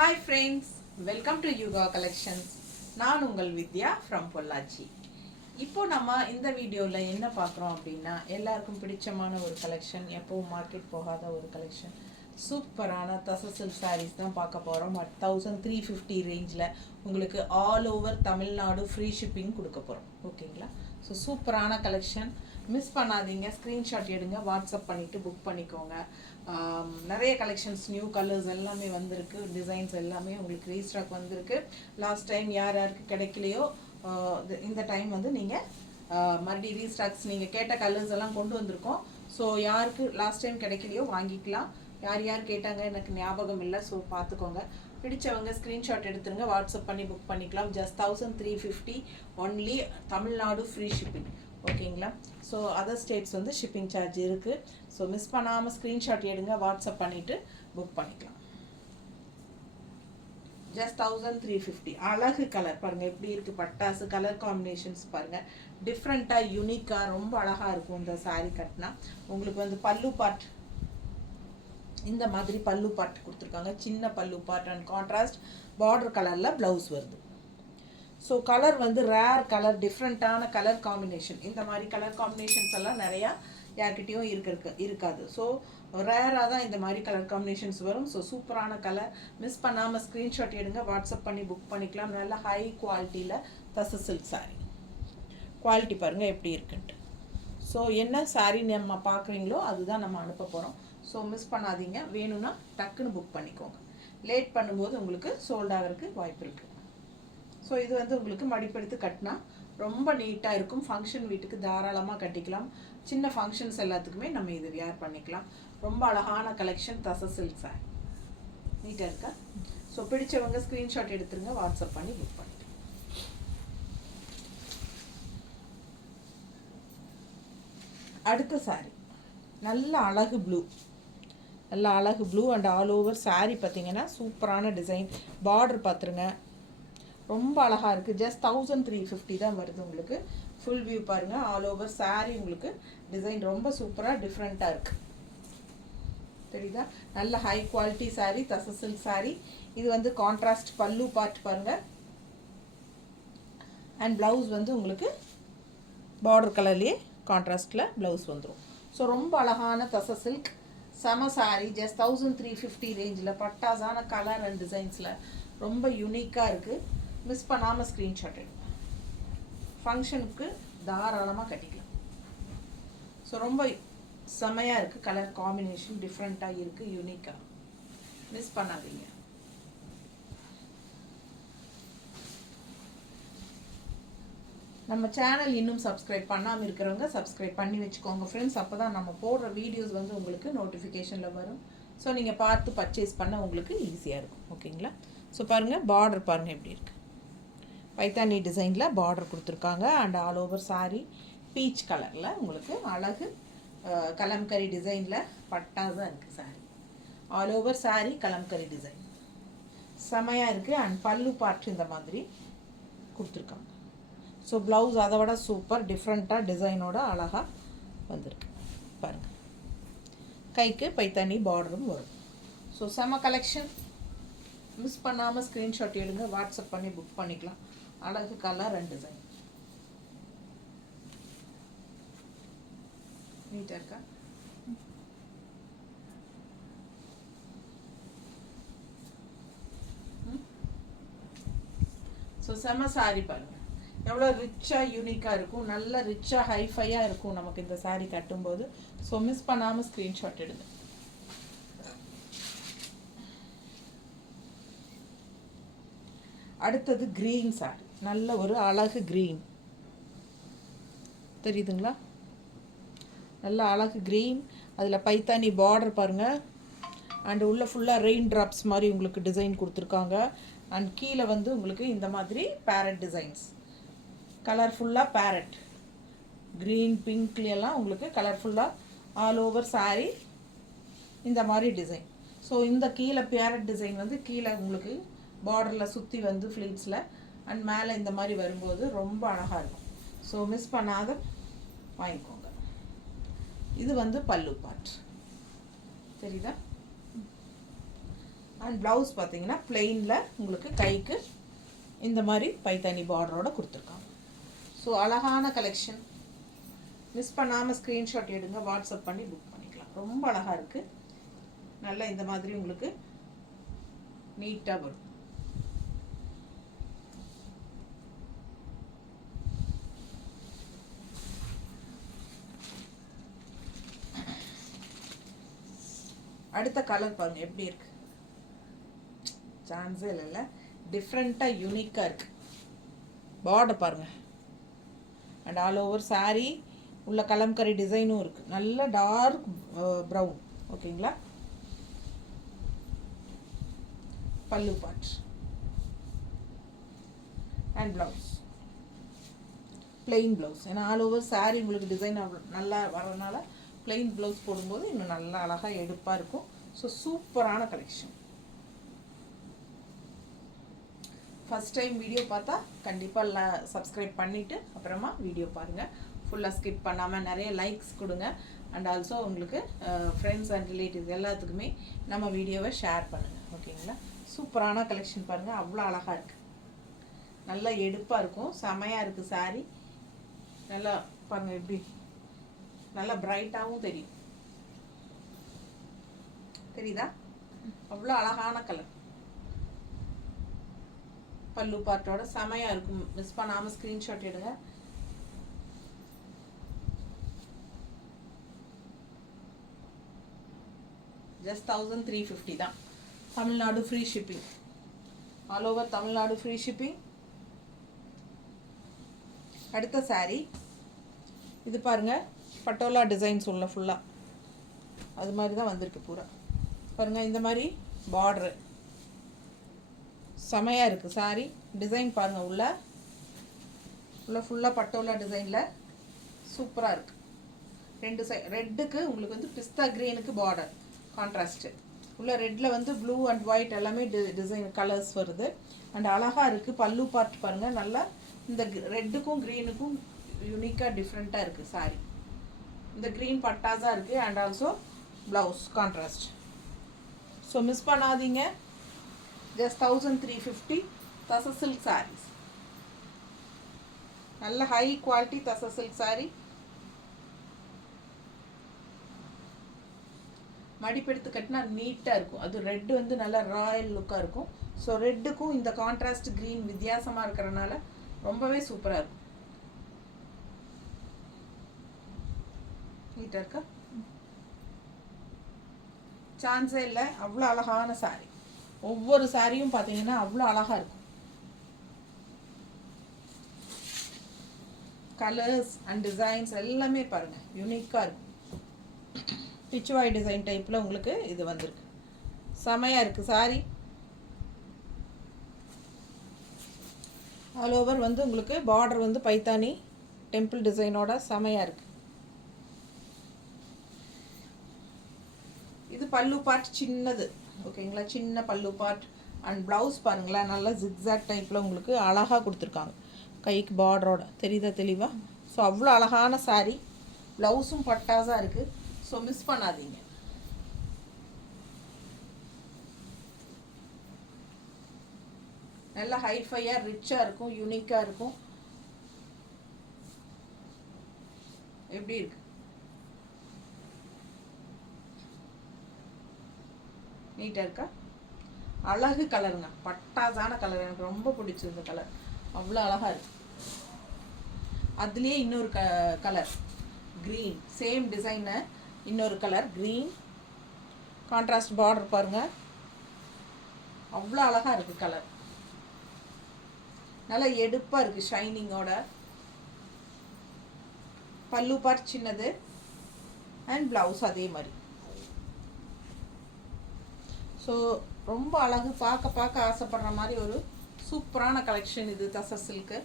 Hi friends, welcome to Yuga Collections. நான் உங்கள் வித்யா from Pollachi. இப்போ நம்ம இந்த வீடியோவில் என்ன பார்க்குறோம் அப்படின்னா எல்லாருக்கும் பிடிச்சமான ஒரு கலெக்ஷன், எப்போவும் மார்க்கெட் போகாத ஒரு கலெக்ஷன், சூப்பரான தசசில் சாரீஸ் தான் பார்க்க போகிறோம். 1350 ரேஞ்சில் உங்களுக்கு all over Tamil Nadu free shipping கொடுக்க போகிறோம். ஓகேங்களா? ஸோ சூப்பரான கலெக்ஷன், மிஸ் பண்ணாதீங்க. ஸ்க்ரீன்ஷாட் எடுங்க, வாட்ஸ்அப் பண்ணிவிட்டு புக் பண்ணிக்கோங்க. நிறைய கலெக்ஷன்ஸ், நியூ கலர்ஸ் எல்லாமே வந்திருக்கு, டிசைன்ஸ் எல்லாமே உங்களுக்கு ரீஸ்டாக் வந்திருக்கு. லாஸ்ட் டைம் யார் யாருக்கு கிடைக்கலையோ இந்த டைம் வந்து நீங்கள் மறுபடியும் ரீஸ்டாக்ஸ் நீங்கள் கேட்ட கலர்ஸ் எல்லாம் கொண்டு வந்திருக்கோம். ஸோ யாருக்கு லாஸ்ட் டைம் கிடைக்கலையோ வாங்கிக்கலாம். யார் யார் கேட்டாங்க எனக்கு ஞாபகம் இல்லை, ஸோ பார்த்துக்கோங்க. பிடிச்சவங்க ஸ்க்ரீன்ஷாட் எடுத்துருங்க, வாட்ஸ்அப் பண்ணி புக் பண்ணிக்கலாம். Just 1350 only, Tamil Nadu free shipping. ஓகேங்களா? ஸோ அதர் ஸ்டேட்ஸ் வந்து ஷிப்பிங் சார்ஜ் இருக்குது. ஸோ மிஸ் பண்ணாமல் ஸ்க்ரீன்ஷாட் எடுங்க, வாட்ஸ்அப் பண்ணிவிட்டு புக் பண்ணிக்கலாம். ஜஸ்ட் 1350. அழகு கலர் பாருங்கள் எப்படி இருக்குது, பட்டாசு கலர் காம்பினேஷன்ஸ் பாருங்கள், டிஃப்ரெண்ட்டாக யூனிக்காக ரொம்ப அழகாக இருக்கும். இந்த சாரீ கட்டினா உங்களுக்கு வந்து பல்லு பார்ட் இந்த மாதிரி பல்லு பார்ட் கொடுத்துருக்காங்க, சின்ன பல்லு பார்ட் அண்ட் கான்ட்ராஸ்ட் பார்டர் கலரில் ப்ளவுஸ் வருது. ஸோ கலர் வந்து ரேர் கலர், டிஃப்ரெண்ட்டான கலர் காம்பினேஷன். இந்த மாதிரி கலர் காம்பினேஷன்ஸ் எல்லாம் நிறையா யார்கிட்டையும் இருக்காது. ஸோ ரேராக தான் இந்த மாதிரி கலர் காம்பினேஷன்ஸ் வரும். ஸோ சூப்பரான கலர், மிஸ் பண்ணாமல் ஸ்க்ரீன்ஷாட் எடுங்க, வாட்ஸ்அப் பண்ணி புக் பண்ணிக்கலாம். நல்ல ஹை குவாலிட்டியில் தச சில்க் சாரீ குவாலிட்டி பாருங்கள் எப்படி இருக்குன்ட்டு. ஸோ என்ன சாரீ நம்ம பார்க்குறீங்களோ அதுதான் நம்ம அனுப்ப போகிறோம். ஸோ மிஸ் பண்ணாதீங்க, வேணும்னா டக்குன்னு புக் பண்ணிக்கோங்க. லேட் பண்ணும்போது உங்களுக்கு சோல்ட் ஆகிறதுக்கு வாய்ப்பு இருக்குது. ஸோ இது வந்து உங்களுக்கு மடிப்பெடுத்து கட்டினா ரொம்ப நீட்டாக இருக்கும். ஃபங்க்ஷன் வீட்டுக்கு தாராளமாக கட்டிக்கலாம். சின்ன ஃபங்க்ஷன்ஸ் எல்லாத்துக்குமே நம்ம இது வியர் பண்ணிக்கலாம். ரொம்ப அழகான கலெக்ஷன், தச சில்க் சாரி நீட்டாக இருக்கா? ஸோ பிடிச்சவங்க ஸ்க்ரீன்ஷாட் எடுத்துருங்க, வாட்ஸ்அப் பண்ணி புக் பண்ணிக்கலாம். அடுத்த சாரி நல்ல அழகு ப்ளூ, நல்ல அழகு blue and all over sari பார்த்தீங்கன்னா சூப்பரான டிசைன். பார்டர் பார்த்துருங்க, ரொம்ப அழகாக இருக்குது. ஜஸ்ட் 1350 தான் வருது உங்களுக்கு. ஃபுல் வியூ பாருங்கள், ஆல் ஓவர் சாரீ உங்களுக்கு டிசைன் ரொம்ப சூப்பராக டிஃப்ரெண்ட்டாக இருக்குது. தெரியுதா? நல்ல ஹை குவாலிட்டி சாரீ, தச சில்க் சாரீ. இது வந்து கான்ட்ராஸ்ட் பல்லு பார்ட் பாருங்கள், அண்ட் ப்ளவுஸ் வந்து உங்களுக்கு பார்டர் கலர்லேயே கான்ட்ராஸ்டில் ப்ளவுஸ் வந்துடும். ஸோ ரொம்ப அழகான தச சில்க் செம சாரீ. ஜஸ்ட் 1350 ரேஞ்சில் பட்டாசான கலர் அண்ட் டிசைன்ஸில் ரொம்ப யூனிக்காக இருக்குது. மிஸ் பண்ணாமல் ஸ்க்ரீன்ஷாட் எடுங்க, ஃபங்க்ஷனுக்கு தாராளமாக கட்டிக்கலாம். ஸோ ரொம்ப செமையாக இருக்குது, கலர் காம்பினேஷன் டிஃப்ரெண்ட்டாக இருக்குது, யூனிக்காக. மிஸ் பண்ணாதீங்க. நம்ம சேனல் இன்னும் சப்ஸ்கிரைப் பண்ணாமல் இருக்கிறவங்க சப்ஸ்கிரைப் பண்ணி வச்சுக்கோங்க ஃப்ரெண்ட்ஸ். அப்போ தான் நம்ம போடுற வீடியோஸ் வந்து உங்களுக்கு நோட்டிஃபிகேஷனில் வரும். ஸோ நீங்கள் பார்த்து பர்ச்சேஸ் பண்ண உங்களுக்கு ஈஸியாக இருக்கும். ஓகேங்களா? ஸோ பாருங்கள், பார்டர் பாருங்கள் எப்படி இருக்குது, பைத்தானி டிசைனில் பார்டர் கொடுத்துருக்காங்க. And all over sari beach கலரில் உங்களுக்கு அழகு கலம்கரி டிசைனில் பட்டாதான் இருக்குது sari. All over sari kalamkari design செமையாக இருக்குது. அண்ட் பல்லு பார்ட் இந்த மாதிரி கொடுத்துருக்காங்க. ஸோ ப்ளவுஸ் அதை விட சூப்பர் டிஃப்ரெண்ட்டாக டிசைனோட அழகாக வந்திருக்கு பாருங்கள். கைக்கு பைத்தானி பார்டரும் வரும். ஸோ செம கலெக்ஷன், மிஸ் பண்ணாமல் ஸ்க்ரீன்ஷாட் எடுங்க, வாட்ஸ்அப் பண்ணி புக் பண்ணிக்கலாம். அழகு கலர் அண்ட் டிசைன் நீட்டாக இருக்கா? ஸோ செம சாரி பாருங்கள், எவ்வளோ ரிச்சாக யூனிக்காக இருக்கும், நல்ல ரிச்சாக ஹைஃபையாக இருக்கும் நமக்கு இந்த சாரீ கட்டும்போது. ஸோ மிஸ் பண்ணாமல் ஸ்க்ரீன்ஷாட் எடுங்க. அடுத்தது க்ரீன் சாரி, நல்ல ஒரு அழகு க்ரீன் தெரியுதுங்களா? நல்ல அழகு க்ரீன், அதில் பைத்தானி பார்டர் பாருங்கள். அண்டு உள்ளே ஃபுல்லாக ரெயின் ட்ராப்ஸ் மாதிரி உங்களுக்கு டிசைன் கொடுத்துருக்காங்க. அண்ட் கீழே வந்து உங்களுக்கு இந்த மாதிரி பேரட் டிசைன்ஸ், கலர்ஃபுல்லாக பேரட் க்ரீன் பிங்க்லாம் உங்களுக்கு கலர்ஃபுல்லாக ஆல் ஓவர் சாரீ இந்த மாதிரி டிசைன். ஸோ இந்த கீழே பேரட் டிசைன் வந்து கீழே உங்களுக்கு பார்டரில் சுற்றி வந்து ஃப்ளீட்ஸில் அண்ட் மேலே இந்த மாதிரி வரும்போது ரொம்ப அழகாக இருக்கும். ஸோ மிஸ் பண்ணாத வாங்கிக்கோங்க. இது வந்து பல்லு பார்ட் தெரியுதா? அண்ட் ப்ளவுஸ் பார்த்தீங்கன்னா பிளெயினில் உங்களுக்கு கைக்கு இந்த மாதிரி பைத்தானி பார்டரோட கொடுத்துருக்காங்க. ஸோ அழகான கலெக்ஷன். மிஸ் பண்ணாமல் ஸ்க்ரீன்ஷாட் எடுங்க, வாட்ஸ்அப் பண்ணி புக் பண்ணிக்கலாம். ரொம்ப அழகாக இருக்குது. நல்லா இந்த மாதிரி உங்களுக்கு நீட்டாக வரும். அடுத்த கலர் பாருங்கள் எப்படி இருக்கு. சான்ஸே இல்லைல்ல, டிஃப்ரெண்ட்டாக யூனிக்காக இருக்குது. பார்டர் பாருங்கள். அண்ட் ஆல் ஓவர் சாரீ உள்ள கலம்கரி டிசைனும் இருக்குது. நல்ல டார்க் ப்ரௌன். ஓகேங்களா. பல்லு part and blouse plain blouse. ஏன்னா ஆல் ஓவர் சாரீ உங்களுக்கு டிசைன் நல்லா வரதுனால பிளெயின் ப்ளவுஸ் போடும்போது இன்னும் நல்லா அழகாக எடுப்பாக இருக்கும். ஸோ சூப்பரான கலெக்ஷன். ஃபஸ்ட் டைம் வீடியோ பார்த்தா கண்டிப்பாக சப்ஸ்கிரைப் பண்ணிவிட்டு அப்புறமா வீடியோ பாருங்கள். ஃபுல்லாக ஸ்கிப் பண்ணாமல் நிறைய லைக்ஸ் கொடுங்க. அண்ட் ஆல்சோ உங்களுக்கு ஃப்ரெண்ட்ஸ் அண்ட் ரிலேட்டிவ்ஸ் எல்லாத்துக்குமே நம்ம வீடியோவை ஷேர் பண்ணுங்கள். ஓகேங்களா. சூப்பரான கலெக்ஷன் பாருங்கள். அவ்வளோ அழகாக இருக்குது. நல்லா எடுப்பாக இருக்கும். செமையாக இருக்குது சாரீ. நல்லா பாருங்கள் எப்படி நல்லா பிரைட்டாகவும் தெரியும். தெரியுதா? அவ்வளோ அழகான கலர். பல்லு பார்ட்டோட செமையாக இருக்கும். மிஸ் பண்ணாமல் ஸ்க்ரீன்ஷாட் எடுங்க. ஜஸ்ட் 1350 தான். Tamil Nadu free shipping. All over Tamil Nadu free shipping. அடுத்த சாரீ இது பாருங்கள். பட்டோலா டிசைன்ஸ் உள்ள ஃபுல்லாக அது மாதிரி தான் வந்திருக்கு பூரா. பாருங்கள் இந்த மாதிரி பார்டரு செமையாக இருக்குது. சாரீ டிசைன் பாருங்கள். உள்ள ஃபுல்லாக பட்டோலா டிசைனில் சூப்பராக இருக்குது. ரெண்டு ரெட்டுக்கு உங்களுக்கு வந்து பிஸ்தா க்ரீனுக்கு பார்டர் கான்ட்ராஸ்ட்டு. உள்ள ரெட்டில் வந்து ப்ளூ அண்ட் ஒயிட் எல்லாமே டிசைன் கலர்ஸ் வருது. அண்ட் அழகாக இருக்குது. பல்லு பார்ட் பாருங்கள். நல்லா இந்த ரெட்டுக்கும் க்ரீனுக்கும் யூனிக்காக டிஃப்ரெண்ட்டாக இருக்குது சாரீ. இந்த க்ரீன் பட்டாஸாக இருக்குது. And also blouse contrast. So miss பண்ணாதீங்க. ஜஸ்ட் 1350 தச சில்க் சாரீஸ். நல்ல ஹை குவாலிட்டி தச சில்க் சாரீ. மடிப்பெடுத்து கட்டினா நீட்டாக இருக்கும். அது ரெட்டு வந்து நல்லா ராயல் லுக்காக இருக்கும். ஸோ ரெட்டுக்கும் இந்த கான்ட்ராஸ்ட் க்ரீன் வித்தியாசமாக இருக்கிறனால ரொம்பவே சூப்பராக இருக்கும். நீட்டாக இருக்கா? சான்ஸே இல்லை. அவ்வளோ அழகான சாரீ. ஒவ்வொரு சாரியும் பார்த்தீங்கன்னா அவ்வளோ அழகாக இருக்கும். கலர்ஸ் அண்ட் டிசைன்ஸ் எல்லாமே பாருங்கள் யூனிக்காக இருக்கும். பிச்சுவாய் டிசைன் டைப்பில் உங்களுக்கு இது வந்திருக்கு. செமையாக இருக்குது சாரீ. ஆல் ஓவர் வந்து உங்களுக்கு பார்டர் வந்து பைத்தானி டெம்பிள் டிசைனோட செமையாக இருக்குது. இது பல்லு பார்ட் சின்னது. ஓகேங்களா. சின்ன பல்லு பார்ட். அண்ட் ப்ளவுஸ் பாருங்களேன். நல்லா ஜிக்ஸாக் டைப்பில் உங்களுக்கு அழகாக கொடுத்துருக்காங்க. கைக்கு பார்டரோட தெரியுதா தெளிவாக? ஸோ அவ்வளோ அழகான சாரீ. ப்ளவுஸும் பட்டாஸாக இருக்குது. ஸோ மிஸ் பண்ணாதீங்க. நல்லா ஹைஃபையாக ரிச்சாக இருக்கும். யூனிக்காக இருக்கும். எப்படி இருக்கு? நீட்டாக இருக்கா? அழகு கலருங்க. பட்டாசான கலர். எனக்கு ரொம்ப பிடிச்சது கலர். அவ்வளோ அழகாக இருக்கு. அதுலேயே இன்னொரு கலர் க்ரீன். சேம் டிசைனு இன்னொரு கலர் க்ரீன். கான்ட்ராஸ்ட் பார்டர் பாருங்கள். அவ்வளோ அழகாக இருக்குது கலர். நல்லா எடுப்பாக இருக்குது ஷைனிங்கோட. பல்லு பார்ட் சின்னது. அண்ட் ப்ளவுஸ் அதே மாதிரி. ஸோ ரொம்ப அழகு. பார்க்க ஆசைப்படுற மாதிரி ஒரு சூப்பரான கலெக்ஷன் இது. தச சில்க்கு.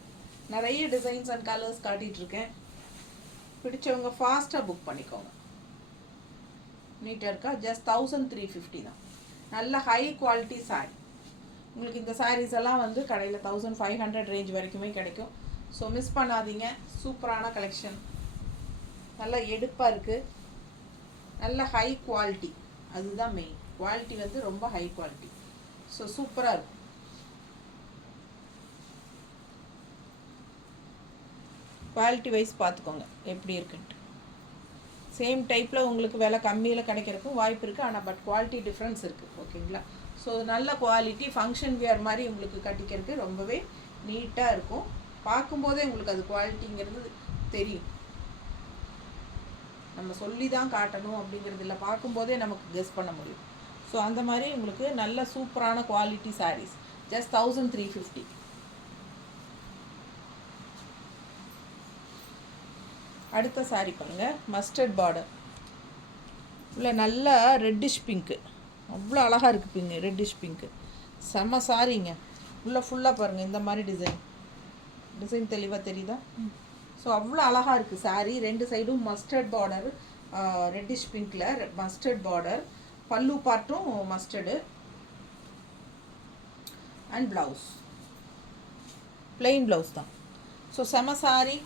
நிறைய டிசைன்ஸ் அண்ட் கலர்ஸ் காட்டிகிட்ருக்கேன். பிடிச்சவங்க ஃபாஸ்ட்டாக புக் பண்ணிக்கோங்க. நீட்டாக இருக்கா? ஜஸ்ட் 1350 தான். நல்ல ஹை குவாலிட்டி சாரீ. உங்களுக்கு இந்த சாரீஸ் எல்லாம் வந்து கடையில் 1500 ரேஞ்ச் வரைக்குமே கிடைக்கும். ஸோ மிஸ் பண்ணாதீங்க. சூப்பரான கலெக்ஷன். நல்லா எடுப்பாக இருக்குது. நல்ல ஹை குவாலிட்டி. அதுதான் மெயின். குவாலிட்டி வந்து ரொம்ப ஹை குவாலிட்டி. ஸோ சூப்பராக இருக்கும். குவாலிட்டி வைஸ் பார்த்துக்கோங்க எப்படி இருக்குன்ட்டு. சேம் டைப்பில் உங்களுக்கு விலை கம்மியில் கிடைக்கிறதுக்கும் வாய்ப்பு இருக்குது, ஆனால் பட் குவாலிட்டி டிஃப்ரென்ஸ் இருக்குது. ஓகேங்களா? ஸோ நல்ல குவாலிட்டி ஃபங்க்ஷன் வியர் மாதிரி உங்களுக்கு கட்டிக்கிறதுக்கு ரொம்பவே நீட்டாக இருக்கும். பார்க்கும்போதே உங்களுக்கு அது குவாலிட்டிங்கிறது தெரியும். நம்ம சொல்லி தான் காட்டணும் அப்படிங்கிறது இல்லை, பார்க்கும்போதே நமக்கு கெஸ் பண்ண முடியும். ஸோ அந்த மாதிரி உங்களுக்கு நல்ல சூப்பரான குவாலிட்டி சாரீஸ் ஜஸ்ட் 1350. அடுத்த சாரீ பாருங்கள், மஸ்டர்ட் பார்டர் இல்லை நல்ல ரெட்டிஷ் பிங்க்கு, அவ்வளோ அழகாக இருக்குது. பிங்கு ரெட்டிஷ் பிங்க்கு செம்ம சாரீங்க. உள்ளே ஃபுல்லாக பாருங்கள் இந்த மாதிரி டிசைன் தெளிவாக தெரியுதா? ஸோ அவ்வளோ அழகாக இருக்குது சாரீ. ரெண்டு சைடும் மஸ்டர்ட் பார்டர், ரெட்டிஷ் பிங்க்கில் மஸ்டர்ட் பார்டர், பல்லு பார்ட்டும் mustard and blouse plain blouse தான். ஸோ செம சாரீ.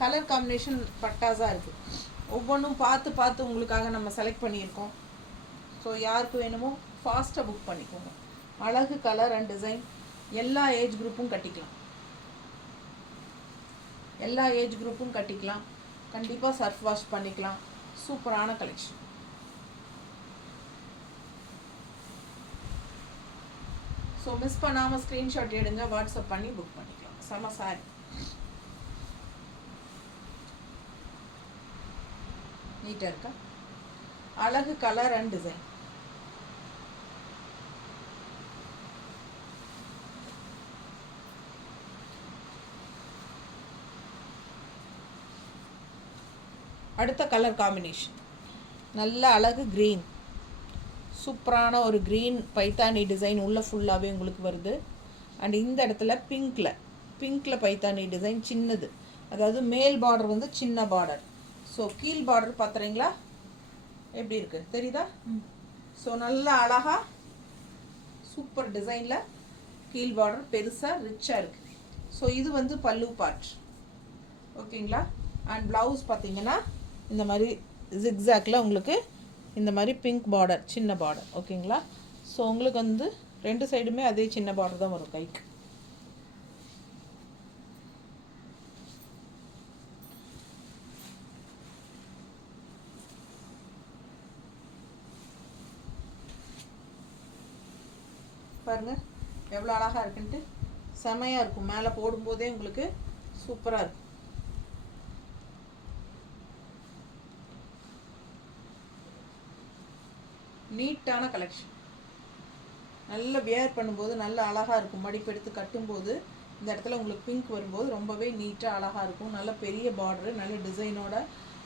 கலர் காம்பினேஷன் பட்டாஸாக இருக்குது. ஒவ்வொன்றும் பார்த்து பார்த்து உங்களுக்காக நம்ம செலக்ட் பண்ணியிருக்கோம். ஸோ யாருக்கு வேணுமோ ஃபாஸ்ட்டாக புக் பண்ணிக்கோங்க. அழகு கலர் அண்ட் டிசைன், எல்லா ஏஜ் குரூப்பும் கட்டிக்கலாம். எல்லா ஏஜ் குரூப்பும் கட்டிக்கலாம். கண்டிப்பாக சர்ஃப் வாஷ் பண்ணிக்கலாம். சூப்பரான கலெக்ஷன். ஸோ மிஸ் பண்ணாமல் ஸ்க்ரீன்ஷாட் எடுங்க, வாட்ஸ்அப் பண்ணி புக் பண்ணிக்கலாம். செம சாரி. நீட்டாக இருக்கா? அழகு கலர் அண்ட் டிசைன். அடுத்த கலர் காம்பினேஷன் நல்ல அழகு க்ரீன், சூப்பரான ஒரு க்ரீன் பைத்தானி டிசைன் உள்ள ஃபுல்லாகவே உங்களுக்கு வருது. அண்ட் இந்த இடத்துல பிங்க்கில் பைத்தானி டிசைன் சின்னது, அதாவது மேல் பார்டர் வந்து சின்ன பார்டர். ஸோ கீழ் பார்டர் பார்த்துறீங்களா எப்படி இருக்குது தெரியுதா? ஸோ நல்லா அழகாக சூப்பர் டிசைனில் கீழ் பார்டர் பெருசாக ரிச்சாக இருக்குது. ஸோ இது வந்து பல்லு பார்ட். ஓகேங்களா? அண்ட் ப்ளவுஸ் பார்த்தீங்கன்னா இந்த மாதிரி ஜிக்ஸாக்கில் உங்களுக்கு இந்த மாதிரி பிங்க் பார்டர், சின்ன பார்டர். ஓகேங்களா? ஸோ உங்களுக்கு வந்து ரெண்டு சைடுமே அதே சின்ன பார்டர் தான் வரும் கைக்கு. பாருங்கள் எவ்வளோ அழகாக இருக்குன்ட்டு, செமையாக இருக்கும். மேலே போடும்போதே உங்களுக்கு சூப்பராக இருக்கும். நீட்டான கலெக்ஷன். நல்ல வியர் பண்ணும்போது நல்ல அழகாக இருக்கும். மடிப்பு எடுத்து கட்டும்போது இந்த இடத்துல உங்களுக்கு பிங்க் வரும்போது ரொம்பவே நீட்டாக அழகாக இருக்கும். நல்ல பெரிய பார்டரு, நல்ல டிசைனோட,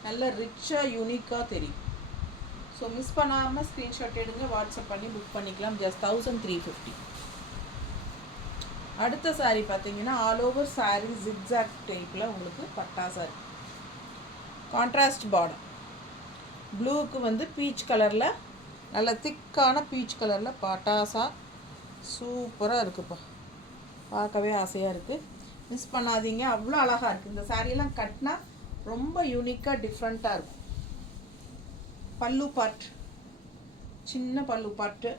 நல்ல ரிச்சாக யூனிக்காக தெரியும். ஸோ மிஸ் பண்ணாமல் ஸ்க்ரீன்ஷாட் எடுங்க, வாட்ஸ்அப் பண்ணி புக் பண்ணிக்கலாம். ஜஸ்ட் 1350. அடுத்த சாரீ பார்த்தீங்கன்னா ஆல் ஓவர் சாரீ ஜிக்ஸாக் டைப்பில் உங்களுக்கு பட்டா சாரி, கான்ட்ராஸ்ட் பார்டர். ப்ளூவுக்கு வந்து பீச் கலரில், நல்ல திக்கான பீச் கலரில் பட்டாசா சூப்பராக இருக்குப்பா. பார்க்கவே ஆசையாக இருக்குது. மிஸ் பண்ணாதீங்க, அவ்வளோ அழகாக இருக்குது. இந்த சாரியெல்லாம் கட்டினா ரொம்ப யூனிக்காக டிஃப்ரெண்ட்டாக இருக்கும். பல்லு பார்ட், சின்ன பல்லு பார்ட்டு.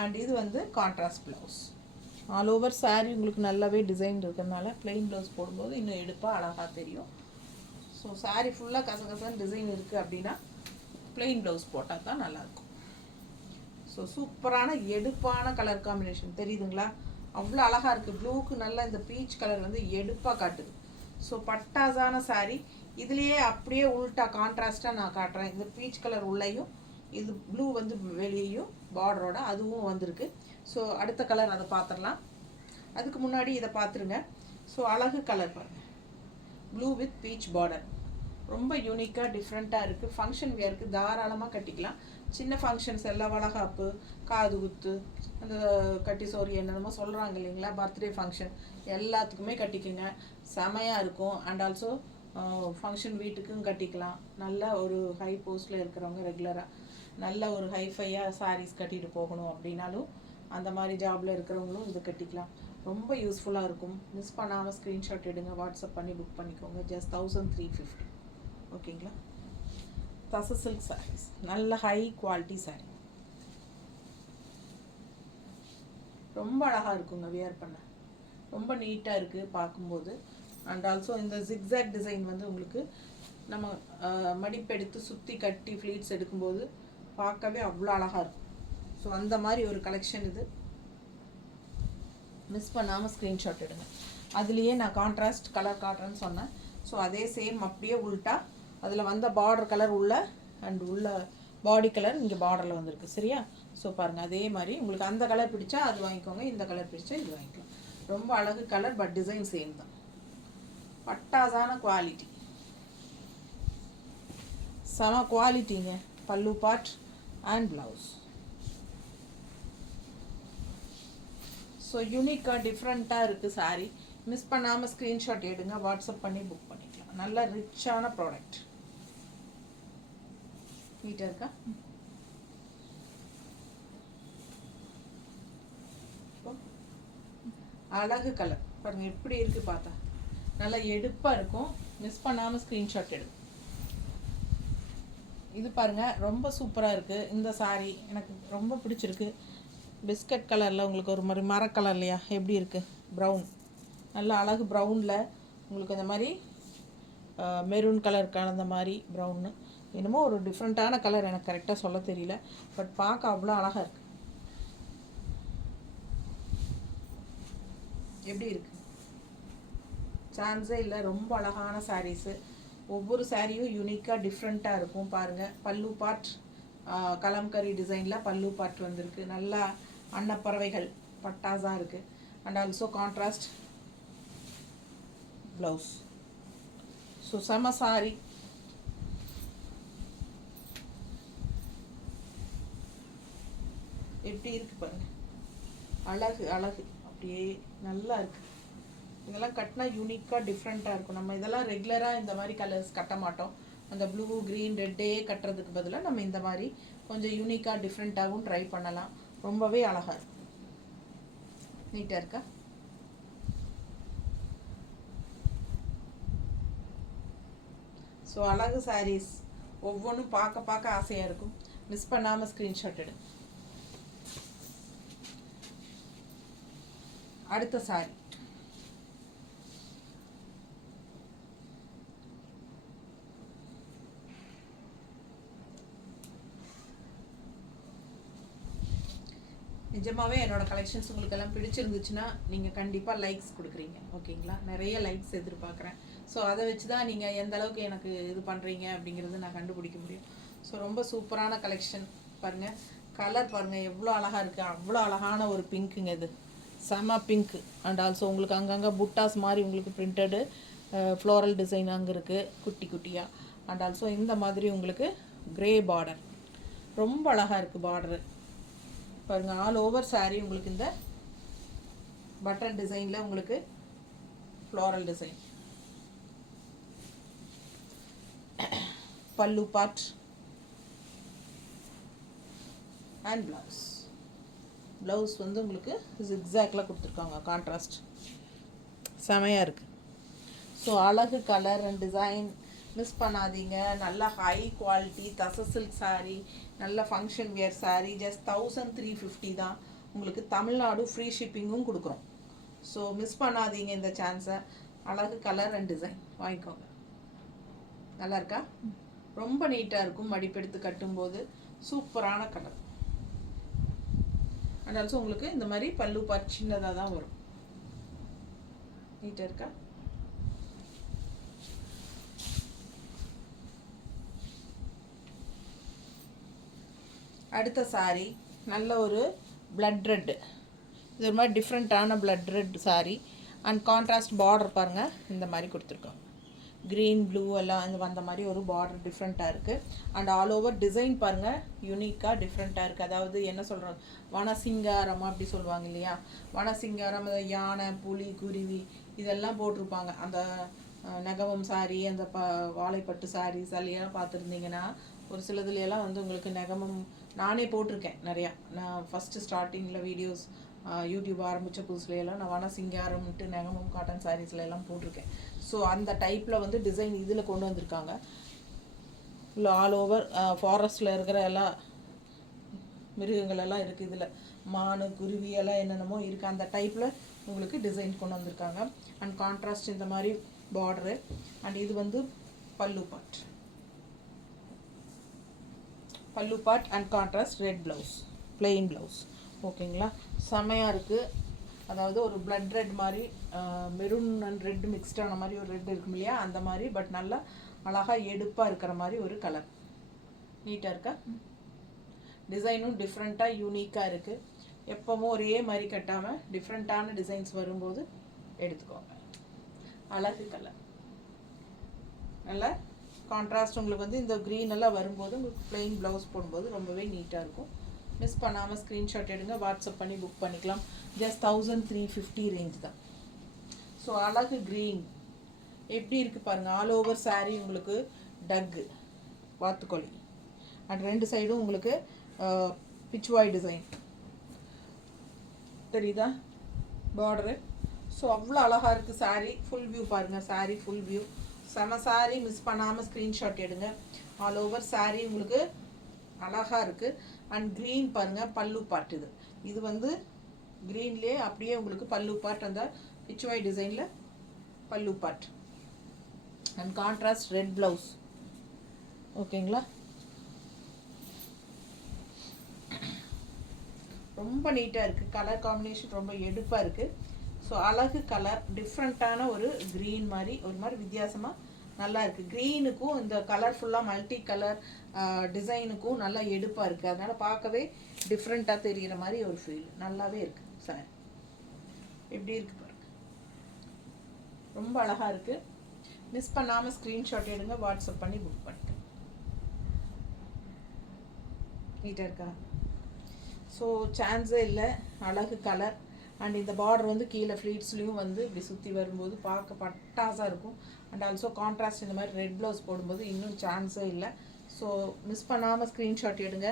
அண்ட் இது வந்து contrast blouse. All over sari உங்களுக்கு நல்லாவே டிசைன் இருக்கிறதுனால ப்ளெயின் ப்ளவுஸ் போடும்போது இன்னும் எடுப்பாக அழகாக தெரியும். ஸோ சாரீ ஃபுல்லாக கசகசன்னு டிசைன் இருக்குது அப்படின்னா ப்ளெயின் ப்ளவுஸ் போட்டால் தான் நல்லாயிருக்கும். ஸோ சூப்பரான எடுப்பான கலர் காம்பினேஷன் தெரியுதுங்களா? அவ்வளோ அழகாக இருக்குது. ப்ளூவுக்கு நல்லா இந்த பீச் கலர் வந்து எடுப்பாக காட்டுது. ஸோ பட்டாசான சாரீ. இதுலேயே அப்படியே உள்டா கான்ட்ராஸ்ட்டாக நான் காட்டுறேன். இந்த பீச் கலர் உள்ளேயும், இது ப்ளூ வந்து வெளியேயும் பார்டரோட அதுவும் வந்திருக்கு. ஸோ அடுத்த கலர் அதை பார்த்துடலாம். அதுக்கு முன்னாடி இதை பார்த்துருங்க. ஸோ அழகு கலர் பாருங்கள், ப்ளூ வித் பீச் பார்டர். ரொம்ப யூனிக்காக டிஃப்ரெண்ட்டாக இருக்குது. ஃபங்க்ஷன் வியருக்கு தாராளமாக கட்டிக்கலாம். சின்ன ஃபங்க்ஷன்ஸ் எல்லாம், வளகாப்பு, காது குத்து, அந்த கட்டி சோறு என்னென்னமோ சொல்கிறாங்க இல்லைங்களா, பர்த்டே ஃபங்க்ஷன், எல்லாத்துக்குமே கட்டிக்குங்க. செமையாக இருக்கும். அண்ட் ஆல்சோ ஃபங்க்ஷன் வீட்டுக்கும் கட்டிக்கலாம். நல்ல ஒரு ஹை போஸ்ட்டில் இருக்கிறவங்க ரெகுலராக நல்ல ஒரு ஹைஃபையாக சாரீஸ் கட்டிட்டு போகணும் அப்படின்னாலும் அந்த மாதிரி ஜாபில் இருக்கிறவங்களும் இது கட்டிக்கலாம். ரொம்ப யூஸ்ஃபுல்லாக இருக்கும். மிஸ் பண்ணாமல் ஸ்க்ரீன்ஷாட் எடுங்க, வாட்ஸ்அப் பண்ணி புக் பண்ணிக்கோங்க. ஜஸ்ட் 1350. ஓகேங்களா? தச சில்க் சாரீஸ், நல்ல ஹை குவாலிட்டி சாரீ. ரொம்ப அழகாக இருக்குங்க வியர் பண்ண, ரொம்ப நீட்டாக இருக்குது பார்க்கும்போது. அண்ட் ஆல்சோ இந்த ஜிக்ஸாக் டிசைன் வந்து உங்களுக்கு நம்ம மடிப்பெடுத்து சுற்றி கட்டி ஃப்ளீட்ஸ் எடுக்கும்போது பார்க்கவே அவ்வளோ அழகாக இருக்கும். ஸோ அந்த மாதிரி ஒரு கலெக்ஷன் இது. மிஸ் பண்ணாமல் ஸ்க்ரீன்ஷாட் எடுங்க. அதுலேயே நான் கான்ட்ராஸ்ட் கலர் காட்டுறேன்னு சொன்னேன். ஸோ அதே சேம் அப்படியே உள்ட்டா அதில் வந்த பார்டர் கலர் உள்ள அண்ட் உள்ள பாடி கலர் இங்கே பார்டரில் வந்திருக்கு. சரியா? ஸோ பாருங்கள், அதே மாதிரி உங்களுக்கு அந்த கலர் பிடிச்சா அது வாங்கிக்கோங்க, இந்த கலர் பிடிச்சா இது வாங்கிக்கலாம். ரொம்ப அழகு கலர், பட் டிசைன் சேம் தான். பட்டாசான குவாலிட்டி, செம குவாலிட்டிங்க. பல்லு பார்ட் அண்ட் ப்ளவுஸ். ஸோ யூனிக்காக டிஃப்ரெண்ட்டாக இருக்குது சாரீ. மிஸ் பண்ணாமல் ஸ்க்ரீன்ஷாட் எடுங்க, வாட்ஸ்அப் பண்ணி புக் பண்ணிக்கலாம். நல்ல ரிச்சான ப்ராடக்ட். நீட்டாக இருக்கா? அழகு கலர் பாருங்கள் எப்படி இருக்குது பார்த்தா, நல்லா எடுப்பாக இருக்கும். மிஸ் பண்ணாமல் ஸ்க்ரீன்ஷாட் எடுங்க. இது பாருங்கள் ரொம்ப சூப்பராக இருக்குது. இந்த சாரீ எனக்கு ரொம்ப பிடிச்சிருக்கு. பிஸ்கட் கலரில் உங்களுக்கு ஒரு மாதிரி மர கலர் இல்லையா, எப்படி இருக்குது? ப்ரௌன், நல்ல அழகு ப்ரௌனில் உங்களுக்கு இந்த மாதிரி மெரூன் கலர் கலந்த மாதிரி ப்ரௌன்னு, என்னமோ ஒரு டிஃப்ரெண்ட்டான கலர், எனக்கு கரெக்டாக சொல்ல தெரியல, பட் பார்க்க அவ்வளோ அழகாக இருக்குது. எப்படி இருக்குது? சான்ஸே இல்லை. ரொம்ப அழகான சாரீஸு. ஒவ்வொரு சாரியும் யூனிக்காக டிஃப்ரெண்ட்டாக இருக்கும். பாருங்கள், பல்லு பார்ட் கலம்கரி டிசைனில் பல்லு பார்ட் வந்திருக்கு. நல்லா அன்னப்பறவைகள் பட்டாஸாக இருக்குது. And also contrast blouse. So செம சாரி. எப்படி இருக்குது பாருங்கள், அழகு அழகு, அப்படியே நல்லா இருக்குது. இதெல்லாம் கட்டினா யூனிக்காக டிஃப்ரெண்ட்டாக இருக்கும். நம்ம இதெல்லாம் ரெகுலராக இந்த மாதிரி கலர்ஸ் கட்ட மாட்டோம். அந்த ப்ளூ க்ரீன் ரெட்டே கட்டுறதுக்கு பதிலாக நம்ம இந்த மாதிரி கொஞ்சம் யூனிக்காக டிஃப்ரெண்ட்டாகவும் ட்ரை பண்ணலாம். ரொம்பவே அழகாக இருக்கும். நீட்டாக இருக்கா? ஸோ அழகு சாரீஸ் ஒவ்வொன்றும் பார்க்க பார்க்க ஆசையாக இருக்கும். மிஸ் பண்ணாமல் ஸ்க்ரீன்ஷாட் எடு. அடுத்த சாரி நிஜமாகவே என்னோடய கலெக்ஷன்ஸ் உங்களுக்கு எல்லாம் பிடிச்சிருந்துச்சுன்னா நீங்கள் கண்டிப்பாக லைக்ஸ் கொடுக்குறீங்க. ஓகேங்களா? நிறைய லைக்ஸ் எதிர்பார்க்குறேன். ஸோ அதை வச்சு தான் நீங்கள் எந்த அளவுக்கு எனக்கு இது பண்ணுறீங்க அப்படிங்கிறது நான் கண்டுபிடிக்க முடியும். ஸோ ரொம்ப சூப்பரான கலெக்ஷன் பாருங்கள். கலர் பாருங்கள் எவ்வளோ அழகாக இருக்குது. அவ்வளோ அழகான ஒரு பிங்க்குங்க இது, செம பிங்க்கு. அண்ட் ஆல்சோ உங்களுக்கு அங்கங்கே புட்டாஸ் மாதிரி உங்களுக்கு பிரிண்டடு ஃப்ளோரல் டிசைன் அங்கே இருக்குது குட்டி குட்டியாக. அண்ட் ஆல்சோ இந்த மாதிரி உங்களுக்கு க்ரே பார்டர், ரொம்ப அழகாக இருக்குது பார்டரு பாருங்கள். ஆல் ஓவர் சாரீ உங்களுக்கு இந்த பட்டன் டிசைனில் உங்களுக்கு ஃப்ளோரல் டிசைன். பல்லு பார்ட் அண்ட் ப்ளவுஸ். ப்ளவுஸ் வந்து உங்களுக்கு ஜிக்ஸாக்ல கொடுத்துருக்காங்க, கான்ட்ராஸ்ட் செமையாக இருக்குது. ஸோ அழகு கலர் அண்ட் டிசைன் மிஸ் பண்ணாதீங்க. நல்ல ஹை குவாலிட்டி தச சில்க் சாரீ, நல்ல ஃபங்க்ஷன் வியர் சாரீ. ஜஸ்ட் 1350 தான். உங்களுக்கு தமிழ்நாடு ஃப்ரீ ஷிப்பிங்கும் கொடுக்குறோம். ஸோ மிஸ் பண்ணாதீங்க இந்த சான்ஸை. அழகு கலர் அண்ட் டிசைன் வாங்கிக்கோங்க. நல்லா இருக்கா? ரொம்ப நீட்டாக இருக்கும். மடிப்பெடுத்து கட்டும்போது சூப்பரான கலர். அண்ட் ஆல்சோ உங்களுக்கு இந்த மாதிரி பல்லு பார்ட் சின்னதாக தான் வரும். நீட்டாக இருக்கா? அடுத்த சாரீ நல்ல ஒரு பிளட் ரெட். இது ஒரு மாதிரி டிஃப்ரெண்ட்டான blood red sari. And contrast border பாருங்கள் இந்த மாதிரி கொடுத்துருக்கோம். க்ரீன் ப்ளூ எல்லாம் இந்த வந்த மாதிரி ஒரு பார்டர் டிஃப்ரெண்ட்டாக இருக்குது. அண்ட் ஆல் ஓவர் டிசைன் பாருங்கள் யூனிக்காக டிஃப்ரெண்ட்டாக இருக்குது. அதாவது என்ன சொல்கிறோம், வனசிங்காரம் அப்படி சொல்லுவாங்க இல்லையா? வனசிங்காரம், யானை புலி குருவி இதெல்லாம் போட்டிருப்பாங்க. அந்த நெகவம் சாரீ, அந்த வாழைப்பட்டு சாரீஸ் எல்லாம் பார்த்துருந்தீங்கன்னா ஒரு சிலதுலையெல்லாம் வந்து உங்களுக்கு நெகமம் நானே போட்டிருக்கேன் நிறையா. நான் ஃபஸ்ட்டு ஸ்டார்டிங்கில் வீடியோஸ் யூடியூப் ஆரம்பித்த புதுசுலையெல்லாம் நான் வனசிங்காரம்ட்டு நெகமம் காட்டன் சாரீஸ்ல எல்லாம் போட்டிருக்கேன். ஸோ அந்த டைப்பில் வந்து டிசைன் இதில் கொண்டு வந்திருக்காங்க. இல்லை ஆல் ஓவர் ஃபாரஸ்ட்டில் இருக்கிற எல்லாம் மிருகங்கள் எல்லாம் இருக்குது. இதில் மானு குருவி எல்லாம் என்னென்னமோ இருக்குது. அந்த டைப்பில் உங்களுக்கு டிசைன் கொண்டு வந்திருக்காங்க. அண்ட் கான்ட்ராஸ்ட் இந்த மாதிரி பார்டரு. அண்ட் இது வந்து பல்லு part and contrast red blouse, plain blouse. ஓகேங்களா, செமையாக இருக்குது. அதாவது ஒரு பிளட் ரெட் மாதிரி, மெரூன் அண்ட் ரெட் மிக்ஸ்டான மாதிரி ஒரு ரெட் இருக்கும் இல்லையா, அந்த மாதிரி. பட் நல்லா அழகாக எடுப்பாக இருக்கிற மாதிரி ஒரு கலர். நீட்டாக இருக்கா? டிசைனும் டிஃப்ரெண்ட்டாக யூனிக்காக இருக்குது. எப்போவும் ஒரே மாதிரி கட்டாமல் டிஃப்ரெண்ட்டான டிசைன்ஸ் வரும்போது எடுத்துக்கோங்க. அழகு கலர், நல்லா கான்ட்ராஸ்ட். உங்களுக்கு வந்து இந்த க்ரீன் எல்லாம் வரும்போது உங்களுக்கு பிளெயின் ப்ளவுஸ் போடும்போது ரொம்பவே நீட்டாக இருக்கும். மிஸ் பண்ணாமல் ஸ்க்ரீன்ஷாட் எடுங்க, வாட்ஸ்அப் பண்ணி புக் பண்ணிக்கலாம். ஜஸ்ட் 1350 ரேஞ்ச் தான். ஸோ அழகு க்ரீன் எப்படி இருக்குது பாருங்கள். ஆல் ஓவர் சாரீ உங்களுக்கு டக்கு வாத்துக்கோழி அண்ட் ரெண்டு சைடும் உங்களுக்கு பிச்வாய் டிசைன் தெரியுதா, பார்டரு. ஸோ அவ்வளோ அழகாக இருக்குது சாரீ. ஃபுல் வியூ பாருங்கள், சாரீ ஃபுல் வியூ செம சாரீ. மிஸ் பண்ணாமல் ஸ்க்ரீன்ஷாட் எடுங்க. ஆல் ஓவர் சாரீ உங்களுக்கு அழகாக இருக்குது. அண்ட் க்ரீன் பாருங்கள், பல்லு பார்ட். இது வந்து க்ரீன்லேயே அப்படியே உங்களுக்கு பல்லு பார்ட், அந்த பிச்வாய் டிசைனில் பல்லு part. And contrast red blouse. ஓகேங்களா, ரொம்ப நீட்டாக இருக்குது. கலர் காம்பினேஷன் ரொம்ப எடுப்பாக இருக்குது. ஸோ அழகு கலர், டிஃப்ரெண்ட்டான ஒரு க்ரீன் மாதிரி, ஒரு மாதிரி வித்தியாசமாக நல்லா இருக்குது. க்ரீனுக்கும் இந்த கலர்ஃபுல்லாக மல்டி கலர் டிசைனுக்கும் நல்லா எடுப்பாக இருக்குது. அதனால் பார்க்கவே டிஃப்ரெண்ட்டாக தெரிகிற மாதிரி ஒரு ஃபீல் நல்லாவே இருக்குது. சார் எப்படி இருக்குது பாருங்கள், ரொம்ப அழகாக இருக்குது. மிஸ் பண்ணாமல் ஸ்க்ரீன்ஷாட் எடுங்க, வாட்ஸ்அப் பண்ணி புக் பண்ணிட்டு. நீட்டாக இருக்கா? ஸோ சான்ஸே இல்லை, அழகு கலர். அண்ட் இந்த பார்டர் வந்து கீழே ஃப்ளீட்ஸ்லேயும் வந்து இப்படி சுற்றி வரும்போது பார்க்க பட்டாசாக இருக்கும். அண்ட் ஆல்சோ கான்ட்ராஸ்ட் இந்த மாதிரி ரெட் ப்ளவுஸ் போடும்போது இன்னும் சான்ஸே இல்லை. ஸோ மிஸ் பண்ணாமல் ஸ்க்ரீன்ஷாட் எடுங்க.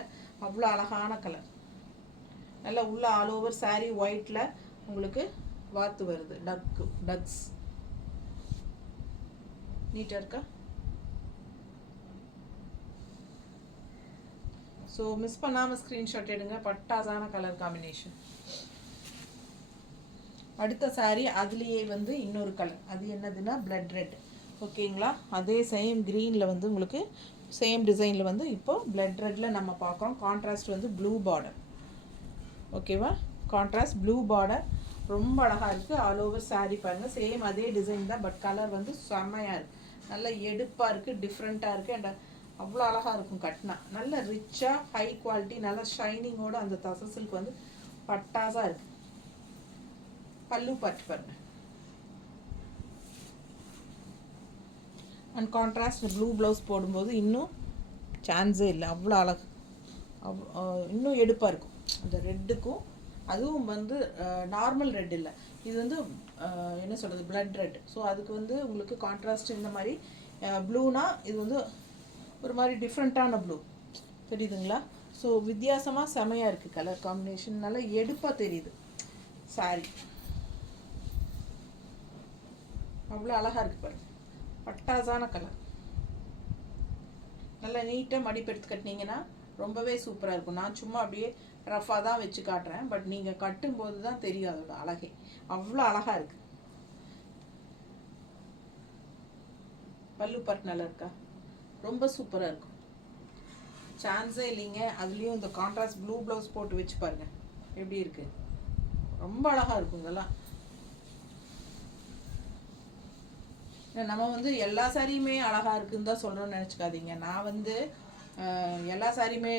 அவ்வளோ அழகான கலர். நல்லா உள்ள ஆல் ஓவர் சாரீ ஒயிட்டில் உங்களுக்கு வாத்து வருது, டக்ஸ். நீட்டாக இருக்கா? ஸோ மிஸ் பண்ணாமல் ஸ்க்ரீன்ஷாட் எடுங்க. பட்டாசான கலர் காம்பினேஷன். அடுத்த சாரீ அதுலேயே வந்து இன்னொரு கலர். அது என்னதுன்னா பிளட் ரெட். ஓகேங்களா, அதே சேம் க்ரீனில் வந்து உங்களுக்கு சேம் டிசைனில் வந்து இப்போது பிளட் ரெட்டில் நம்ம பார்க்குறோம். கான்ட்ராஸ்ட் வந்து ப்ளூ பார்டர். ஓகேவா, கான்ட்ராஸ்ட் ப்ளூ பார்டர் ரொம்ப அழகாக இருக்குது. ஆல் ஓவர் சாரீ பாருங்கள், சேம் அதே டிசைன் தான். பட் கலர் வந்து செம்மையாக இருக்குது, நல்லா எடுப்பாக இருக்குது, டிஃப்ரெண்ட்டாக இருக்குது. அண்ட் அவ்வளோ அழகாக இருக்கும் கட்டினா. நல்ல ரிச்சாக ஹை குவாலிட்டி, நல்லா ஷைனிங்கோட அந்த தசசில்க் வந்து பட்டாசாக இருக்குது. பல்லு பார்ட் பாருங்க. அண்ட் கான்ட்ராஸ்ட் ப்ளூ ப்ளவுஸ் போடும்போது இன்னும் சான்ஸே இல்லை, அவ்வளோ அழகு, இன்னும் எடுப்பாக இருக்கும் அந்த ரெட்டுக்கும். அதுவும் வந்து நார்மல் ரெட் இல்லை, இது வந்து என்ன சொல்கிறது, பிளட் ரெட். ஸோ அதுக்கு வந்து உங்களுக்கு கான்ட்ராஸ்ட் இந்த மாதிரி ப்ளூனா இது வந்து ஒரு மாதிரி டிஃப்ரெண்ட்டான ப்ளூ தெரியுதுங்களா. ஸோ வித்தியாசமாக செமையாக இருக்குது கலர் காம்பினேஷன், நல்லா எடுப்பாக தெரியுது சாரி. அவ்வளோ அழகாக இருக்குது பாருங்கள், பட்டாசான கலர். நல்லா நீட்டாக மடிப்பெடுத்து கட்டினீங்கன்னா ரொம்பவே சூப்பராக இருக்கும். நான் சும்மா அப்படியே ரஃபாக தான் வச்சு காட்டுறேன், பட் நீங்கள் கட்டும்போது தான் தெரியும் அதோட அழகே. அவ்வளோ அழகாக இருக்குது. பல்லு பார்ட் நல்லா இருக்கா? ரொம்ப சூப்பராக இருக்கும், சான்ஸே இல்லைங்க. அதுலேயும் இந்த கான்ட்ராஸ்ட் ப்ளூ ப்ளவுஸ் போட்டு வச்சு பாருங்கள் எப்படி இருக்குது, ரொம்ப அழகாக இருக்கும். இதெல்லாம் நம்ம வந்து எல்லா சாரியுமே அழகாக இருக்குன்னு தான் சொல்கிறோன்னு நினச்சிக்காதீங்க. நான் வந்து எல்லா சாரியுமே,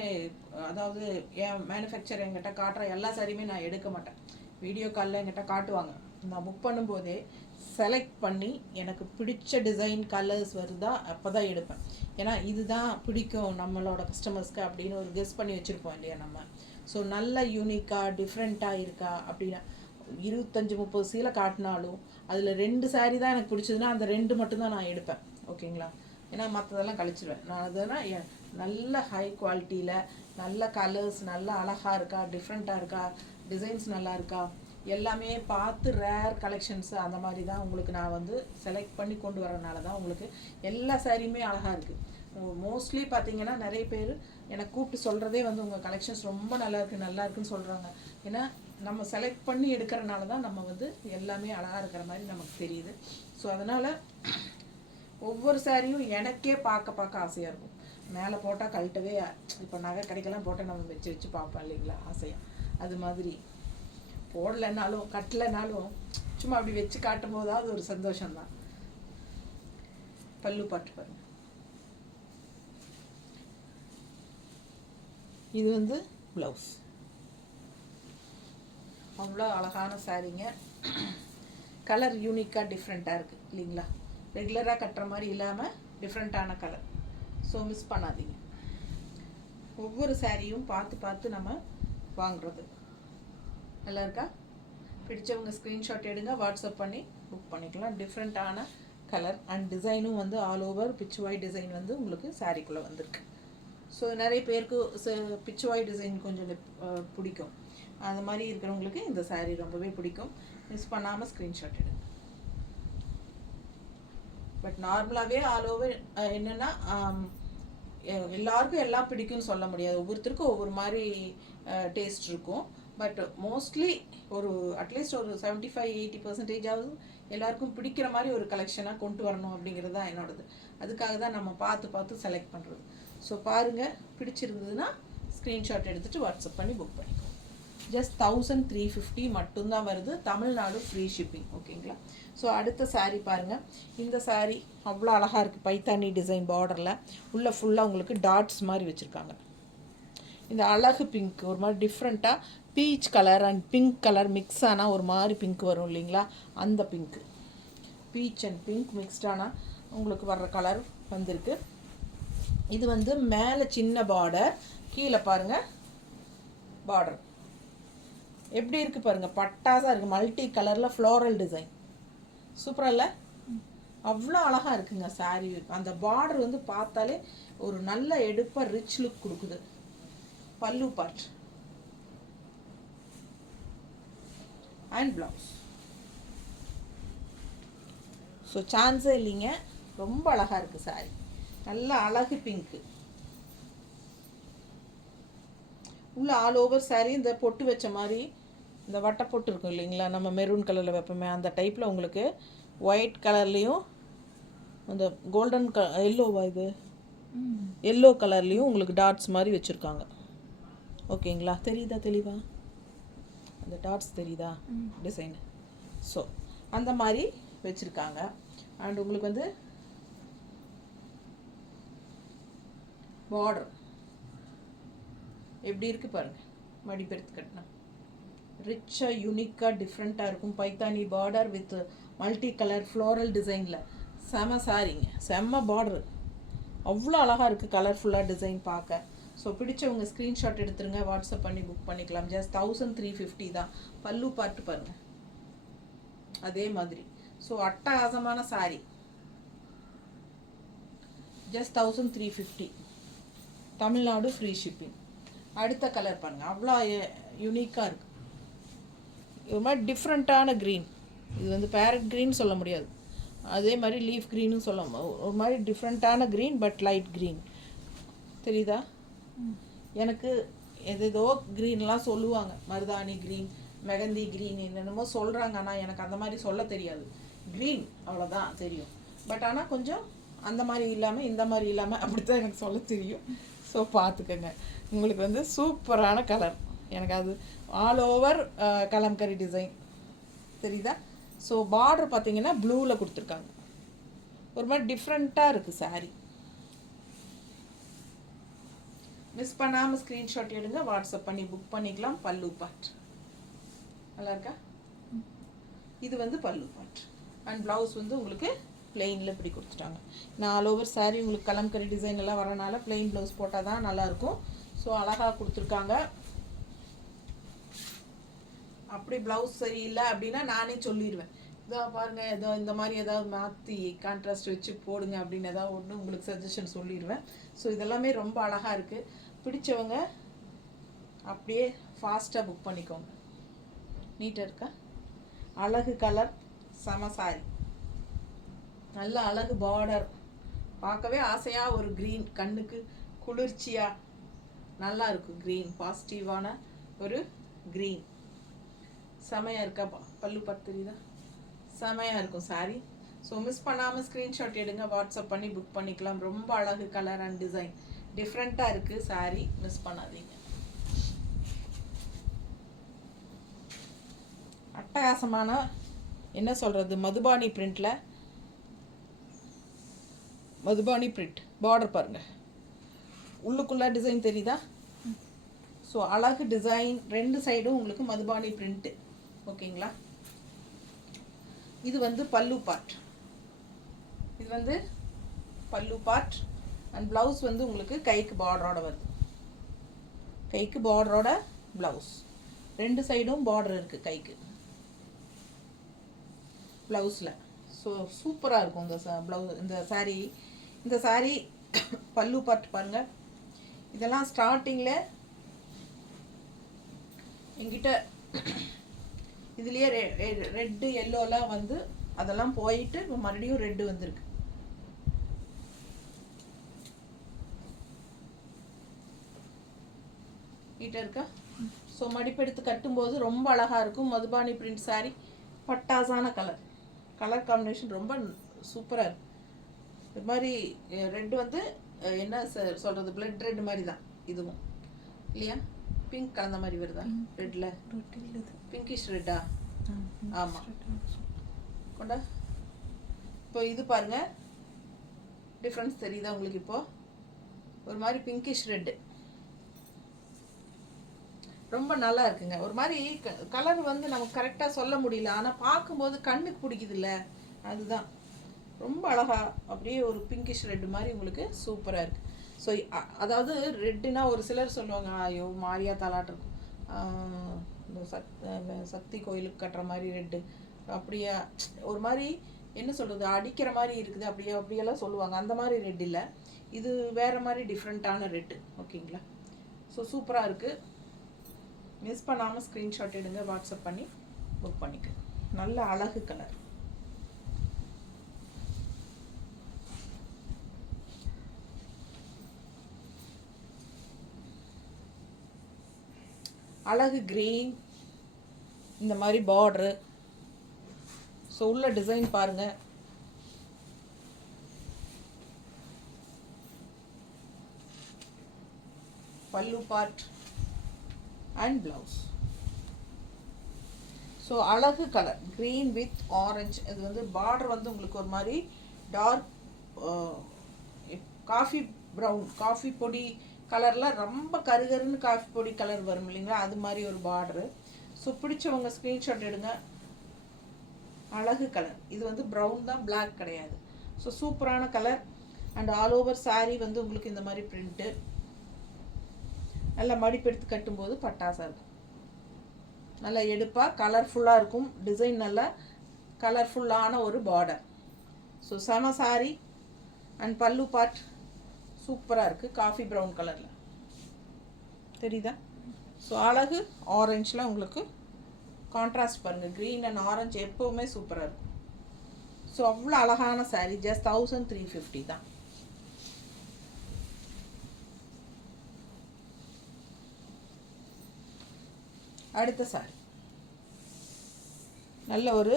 அதாவது என் மேனுஃபேக்சர் என்கிட்ட காட்டுற எல்லா சாரியுமே நான் எடுக்க மாட்டேன். வீடியோ காலில் என்கிட்ட காட்டுவாங்க, நான் புக் பண்ணும்போதே செலக்ட் பண்ணி எனக்கு பிடிச்ச டிசைன் கலர்ஸ் வருதா அப்போ தான் எடுப்பேன். ஏன்னா இதுதான் பிடிக்கும் நம்மளோட கஸ்டமர்ஸ்க்கு அப்படின்னு ஒரு கெஸ் பண்ணி வச்சுருப்போம் இல்லையா நம்ம. ஸோ நல்ல யூனிக்காக டிஃப்ரெண்ட்டாக இருக்கா அப்படின்னா 25-30 சீலை காட்டினாலும் அதில் 2 சாரீ தான் எனக்கு பிடிச்சதுன்னா அந்த 2 மட்டும்தான் நான் எடுப்பேன். ஓகேங்களா, ஏன்னா மற்றதெல்லாம் கழிச்சிடுவேன் நான். அதெல்லாம் நல்ல ஹை குவாலிட்டியில் நல்ல கலர்ஸ், நல்ல அழகாக இருக்கா, டிஃப்ரெண்ட்டாக இருக்கா, டிசைன்ஸ் நல்லா இருக்கா, எல்லாமே பார்த்து ரேர் கலெக்ஷன்ஸு அந்த மாதிரி தான் உங்களுக்கு நான் வந்து செலக்ட் பண்ணி கொண்டு வரனால தான் உங்களுக்கு எல்லா சாரியுமே அழகாக இருக்குது. மோஸ்ட்லி பார்த்தீங்கன்னா நிறைய பேர் எனக்கு கூப்பிட்டு சொல்கிறதே வந்து உங்கள் கலெக்ஷன்ஸ் ரொம்ப நல்லா இருக்குன்னு சொல்கிறாங்க. ஏன்னா நம்ம செலக்ட் பண்ணி எடுக்கிறனால தான் நம்ம வந்து எல்லாமே அழகாக இருக்கிற மாதிரி நமக்கு தெரியுது. ஸோ அதனால் ஒவ்வொரு சாரியும் எனக்கே பார்க்க ஆசையாக இருக்கும். மேலே போட்டால் கழட்டவே, இப்போ நகை கடைக்கெல்லாம் போட்டால் நம்ம வச்சு பார்ப்போம் இல்லைங்களா ஆசையாக. அது மாதிரி போடலைனாலும் கட்டலைனாலும் சும்மா அப்படி வச்சு காட்டும் போதாவது ஒரு சந்தோஷம்தான். பல்லு பாட்டு பாருங்க. இது வந்து ப்ளவுஸ். அவ்வளோ அழகான சாரீங்க. கலர் யூனிக்காக டிஃப்ரெண்ட்டாக இருக்குது இல்லைங்களா? ரெகுலராக கட்டுற மாதிரி இல்லாமல் டிஃப்ரெண்ட்டான கலர். ஸோ மிஸ் பண்ணாதீங்க. ஒவ்வொரு சாரியும் பார்த்து நம்ம வாங்குறது. நல்லா இருக்கா? பிடிச்சவங்க ஸ்க்ரீன்ஷாட் எடுங்க, வாட்ஸ்அப் பண்ணி புக் பண்ணிக்கலாம். டிஃப்ரெண்ட்டான கலர் அண்ட் டிசைனும் வந்து ஆல் ஓவர் பிச்சுவாய் டிசைன் வந்து உங்களுக்கு சாரீக்குள்ளே வந்திருக்கு. ஸோ நிறைய பேருக்கு பிச்சுவாய் டிசைன் கொஞ்சம் பிடிக்கும். அந்த மாதிரி இருக்கிறவங்களுக்கு இந்த சாரீ ரொம்பவே பிடிக்கும். மிஸ் பண்ணாமல் ஸ்க்ரீன்ஷாட் எடுங்க. பட் நார்மலாகவே ஆல் ஓவர் என்னென்னா எல்லாருக்கும் எல்லாம் பிடிக்கும்னு சொல்ல முடியாது. ஒவ்வொருத்தருக்கும் ஒவ்வொரு மாதிரி டேஸ்ட் இருக்கும். பட் மோஸ்ட்லி ஒரு அட்லீஸ்ட் ஒரு 75-80% எல்லாருக்கும் பிடிக்கிற மாதிரி ஒரு கலெக்ஷனாக கொண்டு வரணும் அப்படிங்கிறது தான் என்னோடது. அதுக்காக தான் நம்ம பார்த்து செலக்ட் பண்ணுறது. ஸோ பாருங்கள், பிடிச்சிருந்ததுன்னா ஸ்க்ரீன்ஷாட் எடுத்துகிட்டு வாட்ஸ்அப் பண்ணி புக் பண்ணிக்கோங்க. ஜஸ்ட் 1350 மட்டும்தான் வருது. Tamil Nadu free shipping. ஓகேங்களா? ஸோ அடுத்த சாரீ பாருங்கள். இந்த சாரீ அவ்வளோ அழகாக இருக்குது. பைத்தானி டிசைன் பார்டரில் உள்ள ஃபுல்லாக உங்களுக்கு டாட்ஸ் மாதிரி வச்சுருக்காங்க. இந்த அழகு பிங்க் ஒரு மாதிரி டிஃப்ரெண்ட்டாக peach colour and pink colour mix ஆனால் ஒரு மாதிரி பிங்க் வரும் இல்லைங்களா? அந்த பிங்க்கு, பீச் அண்ட் பிங்க் மிக்ஸ்டானால் உங்களுக்கு வர்ற கலர் வந்திருக்கு. இது வந்து மேலே சின்ன பார்டர், கீழே பாருங்கள் பார்டர் எப்படி இருக்குது பாருங்கள். பட்டாசாக இருக்குது. மல்டி கலரில் ஃப்ளோரல் டிசைன். சூப்பராக இல்லை? அவ்வளோ அழகாக இருக்குங்க சாரீ. அந்த பார்டர் வந்து பார்த்தாலே ஒரு நல்ல எடுப்பாக ரிச் லுக் கொடுக்குது. பல்லு பார்ட் அண்ட் ப்ளவுஸ். ஸோ சான்ஸே இல்லைங்க, ரொம்ப அழகாக இருக்குது சாரீ. நல்ல அழகு பிங்க்கு. உள்ள ஆல் ஓவர் சாரீ இந்த பொட்டு வச்ச மாதிரி இந்த வட்டை பொட்டு இருக்கும் இல்லைங்களா? நம்ம மெரூன் கலரில் வைப்போமே அந்த டைப்பில் உங்களுக்கு ஒயிட் கலர்லேயும் அந்த கோல்டன் எல்லோவா இது எல்லோ கலர்லேயும் உங்களுக்கு டாட்ஸ் மாதிரி வச்சுருக்காங்க. ஓகேங்களா? தெரியுதா தெளிவா? அந்த டாட்ஸ் தெரியுதா டிசைனு? ஸோ அந்த மாதிரி வச்சுருக்காங்க. அண்ட் உங்களுக்கு வந்து பார்டர் எப்படி இருக்குது பாருங்கள். மடிப்பெடுத்து கட்டினா ரிச்சாக யூனிக்காக டிஃப்ரெண்ட்டாக இருக்கும். Paithani border with multi colour floral டிசைனில் செம சாரிங்க. செம்ம பார்டரு அவ்வளோ அழகாக இருக்குது. கலர்ஃபுல்லாக டிசைன் பார்க்க. ஸோ பிடிச்சவங்க ஸ்க்ரீன்ஷாட் எடுத்துருங்க, வாட்ஸ்அப் பண்ணி புக் பண்ணிக்கலாம். ஜஸ்ட் 1350 தான். பல்லு பார்த்து பாருங்கள் அதே மாதிரி. ஸோ அட்டகாசமான sorry. Just 1350. Tamil Nadu free shipping. அடுத்த கலர் பாருங்கள். அவ்வளோ யூனிக்காக இருக்குது. ஒரு மாதிரி டிஃப்ரெண்ட்டான க்ரீன். இது வந்து பேரட் க்ரீன் சொல்ல முடியாது, அதே மாதிரி லீஃப் க்ரீனும் சொல்ல ஒரு மாதிரி டிஃப்ரெண்ட்டான க்ரீன் பட் லைட் க்ரீன். தெரியுதா? எனக்கு எதோ க்ரீன்லாம் சொல்லுவாங்க. மருதாணி க்ரீன், மெகந்தி க்ரீன் என்னென்னமோ சொல்கிறாங்க. ஆனால் எனக்கு அந்த மாதிரி சொல்ல தெரியாது. க்ரீன் அவ்வளோதான் தெரியும். பட் ஆனால் கொஞ்சம் அந்த மாதிரி இல்லாமல் இந்த மாதிரி இல்லாமல் அப்படி தான் எனக்கு சொல்ல தெரியும். ஸோ பார்த்துக்கோங்க. உங்களுக்கு வந்து சூப்பரான கலர். எனக்கு அது ஆல் ஓவர் கலம்கரி டிசைன் தெரியுதா? ஸோ பார்டர் பார்த்தீங்கன்னா ப்ளூவில் கொடுத்துருக்காங்க. ஒரு மாதிரி டிஃப்ரெண்ட்டாக இருக்குது சாரீ. மிஸ் பண்ணாமல் ஸ்க்ரீன்ஷாட் எடுங்க, வாட்ஸ்அப் பண்ணி புக் பண்ணிக்கலாம். பல்லு பார்ட் நல்லா இருக்கா? இது வந்து பல்லு பார்ட் அண்ட் ப்ளவுஸ் வந்து உங்களுக்கு பிளெயினில் இப்படி கொடுத்துட்டாங்க. நான் ஆல் ஓவர் சாரீ உங்களுக்கு கலம்கரி டிசைன் எல்லாம் வரனால பிளெயின் ப்ளவுஸ் போட்டால் தான் நல்லாயிருக்கும். ஸோ அழகாக கொடுத்துருக்காங்க. அப்படி ப்ளவுஸ் சரியில்லை அப்படின்னா நானே சொல்லிடுவேன். இதோ பாருங்கள், ஏதோ இந்த மாதிரி ஏதாவது மாற்றி கான்ட்ராஸ்ட் வச்சு போடுங்க அப்படின்னு ஏதாவது ஒன்று உங்களுக்கு சஜஷன் சொல்லிடுவேன். ஸோ இதெல்லாமே ரொம்ப அழகாக இருக்குது. பிடிச்சவங்க அப்படியே ஃபாஸ்ட்டாக புக் பண்ணிக்கோங்க. நீட்டாக இருக்கா? அழகு கலர், செம சாரி, நல்ல அழகு பார்டர், பார்க்கவே ஆசையாக ஒரு க்ரீன், கண்ணுக்கு குளிர்ச்சியாக நல்லா இருக்கும். க்ரீன் பாசிட்டிவான ஒரு க்ரீன். செமையாக இருக்கா? பல்லு பார்த்து தெரியுதா? செமையாக இருக்கும் சாரி. ஸோ மிஸ் பண்ணாமல் ஸ்க்ரீன்ஷாட் எடுங்க, வாட்ஸ்அப் பண்ணி புக் பண்ணிக்கலாம். ரொம்ப அழகு கலர் அண்ட் டிசைன், டிஃப்ரெண்ட்டாக இருக்குது சாரி, மிஸ் பண்ணாதீங்க. அட்டகாசமான என்ன சொல்கிறது, மதுபானி பிரிண்டில் மதுபானி பிரிண்ட் பார்டர் பாருங்கள், உள்ளுக்குள்ளே டிசைன் தெரியுதா? ஸோ அழகு டிசைன், 2 சைடும் உங்களுக்கு மதுபானி பிரிண்ட்டு. ஓகேங்களா? இது வந்து பல்லு பார்ட், இது வந்து பல்லு பார்ட் அண்ட் ப்ளவுஸ் வந்து உங்களுக்கு கைக்கு பார்டரோட வருது. கைக்கு பார்டரோட ப்ளவுஸ், 2 சைடும் பார்டர் இருக்குது கைக்கு ப்ளவுஸில். ஸோ சூப்பராக இருக்கும் இந்த ப்ளவுஸ், இந்த சாரீ. இந்த சாரீ பல்லு பார்ட் பாருங்கள். இதெல்லாம் ஸ்டார்டிங்கில் என்கிட்ட இதுலேயே ரெட்டு எல்லோலாம் வந்து அதெல்லாம் போயிட்டு இப்போ மறுபடியும் ரெட்டு வந்திருக்கு. நீட்டாக இருக்கா? ஸோ மடிப்பெடுத்து கட்டும்போது ரொம்ப அழகாக இருக்கும். மதுபானி பிரிண்ட் சாரீ, பட்டாசான கலர், கலர் காம்பினேஷன் ரொம்ப சூப்பராக இருக்கும். இது மாதிரி ரெட்டு வந்து என்ன சொல்கிறது, பிளட் ரெட் மாதிரி தான் இதுவும் இல்லையா? பிங்க் கலந்த மாதிரி வருதா ரெட்டில்? பிங்கிஷ் ரெட்டா? ஆமாம். கொண்டா இப்போ இது பாருங்கள், டிஃப்ரென்ஸ் தெரியுதா உங்களுக்கு? இப்போது ஒரு மாதிரி பிங்கிஷ் ரெட்டு ரொம்ப நல்லா இருக்குங்க. ஒரு மாதிரி கலர் வந்து நமக்கு கரெக்டாக சொல்ல முடியல, ஆனால் பார்க்கும்போது கண்ணுக்கு பிடிக்குதுல்ல, அதுதான் ரொம்ப அழகாக அப்படியே ஒரு பிங்கிஷ் ரெட்டு மாதிரி உங்களுக்கு சூப்பராக இருக்குது. ஸோ அதாவது ரெட்டுனா ஒரு சிலர் சொல்லுவாங்க, ஐயோ மாரியா தாலாட்டு இருக்கும், சக்தி கோயிலுக்கு கட்டுற மாதிரி ரெட்டு அப்படியா, ஒரு மாதிரி என்ன சொல்கிறது, அடிக்கிற மாதிரி இருக்குது அப்படியெல்லாம் சொல்லுவாங்க. அந்த மாதிரி ரெட் இல்லை, இது வேறு மாதிரி டிஃப்ரெண்ட்டான ரெட்டு. ஓகேங்களா? ஸோ சூப்பராக இருக்குது. மிஸ் பண்ணாமல் ஸ்க்ரீன்ஷாட் எடுங்க, வாட்ஸ்அப் பண்ணி புக் பண்ணிக்க. நல்ல அழகு கலர். அழகு கிரீன், இந்த மாதிரி பார்டரு. ஸோ உள்ள டிசைன் பாருங்கள், பல்லு பார்ட் அண்ட் ப்ளவுஸ். ஸோ அழகு கலர் க்ரீன் வித் ஆரஞ்சு. இது வந்து பார்டர் வந்து உங்களுக்கு ஒரு மாதிரி டார்க் காஃபி ப்ரௌன், காஃபி பொடி கலரில் ரொம்ப கருகருன்னு காஃபி பொடி கலர் வரும் இல்லைங்களா, அது மாதிரி ஒரு பார்டரு. ஸோ பிடிச்சவங்க ஸ்க்ரீன்ஷாட் எடுங்க. அழகு கலர், இது வந்து ப்ரௌன் தான், பிளாக் கிடையாது. ஸோ சூப்பரான colour and all over sari வந்து உங்களுக்கு இந்த மாதிரி பிரிண்ட்டு. நல்லா மடிப்பெடுத்து கட்டும்போது பட்டாசாக இருக்கும், நல்லா எடுப்பாக கலர்ஃபுல்லாக இருக்கும். டிசைன் நல்லா கலர்ஃபுல்லான ஒரு பார்டர். ஸோ செம சாரீ அண்ட் பல்லு பார்ட் சூப்பராக இருக்குது, காஃபி ப்ரௌன் கலரில் தெரியுதா? ஸோ அழகு ஆரஞ்சில் உங்களுக்கு கான்ட்ராஸ்ட் பாருங்கள், க்ரீன் அண்ட் ஆரஞ்சு எப்போவுமே சூப்பராக இருக்கும். ஸோ அவ்வளோ அழகான சாரீ, ஜஸ்ட் 1350 தான். அடுத்த சாரி நல்ல ஒரு